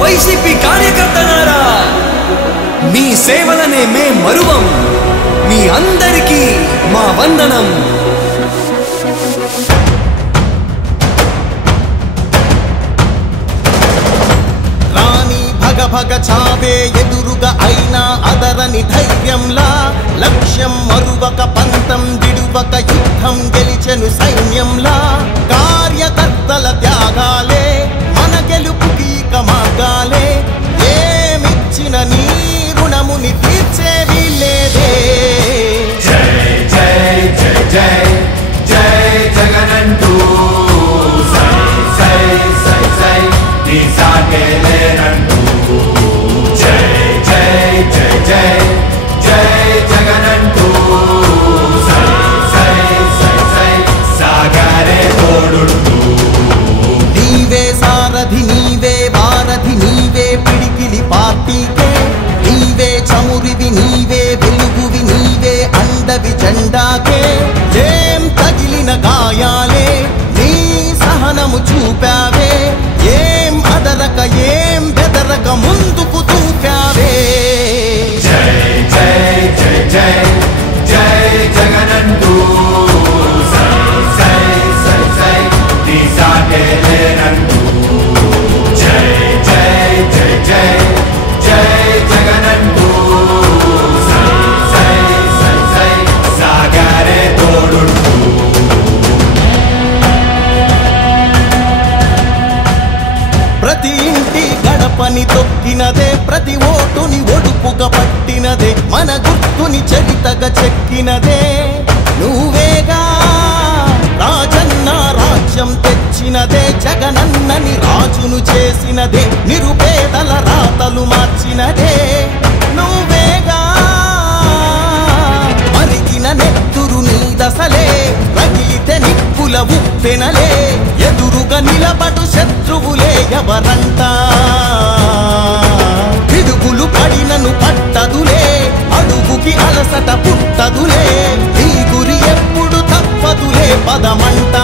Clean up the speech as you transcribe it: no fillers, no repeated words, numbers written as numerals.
YCP కార్యకర్తలారా, మీ సేవలనే మే మరువం. మీ అందరికీ మా వందనం. భగ చావే ఎదురుగా అయినా అదరని ధైర్యంలా, లక్ష్యం మరువక పంతం విడువక యుద్ధం గెలిచెను సైన్యంలా. కార్యకర్తల త్యాగాలే మన గెలుపుకి ఇక మార్గాలే. ఏమిచ్చిన నీ రుణముని తీర్చేవి లేదే. జై జై జై జై జై జగనంటూ సై సై సై సై నీ సాగే లేనంటూ. జై జై జై జై జై జగనంటూ సై సై సై సై సాగరే తోడుంటూ. నీవే సారథి నీవే వారధి నీవే పిడికిలి పార్టీకే. నీవే చమురివి నీవే వెలుగువి నీవే అండవి జెండాకే. ఏం తగిలిన గాయాలే నీ సహనము చూపావే. ఏం అదరక ఏం బెదరక ముందుకు దూకావే. జై జై జై జై జై జగనంటూ సై సై సై సై నీ సాగే లేనంటూ. జై జై జై జై జై జగనంటూ సై సై సై సై సాగరే తోడుంటూ. ప్రతి ఇంటి గడపని తొక్కినదే, ప్రతి ఓటుని ఒడుపుగా పట్టినదే, మన గుర్తుని చరితగా చెక్కినదే నువ్వేగా. రాజన్న రాజ్యం తెచ్చినదే, జగనన్నని రాజును చేసినదే, నిరుపేదల రాతలు మార్చినదే నువ్వేగా. మరిగిన నెత్తురు నీ దశలే, రగిలితే నిప్పుల ఉప్పెనలే. ఎదురుగా నిలబడు శత్రువులే ఎవరంట. పిడుగులు పడినను పట్టదులే, అడుగుకి అలసట పుట్టదులే. ఈ గురి ఎప్పుడు తప్పదులే పదమంట.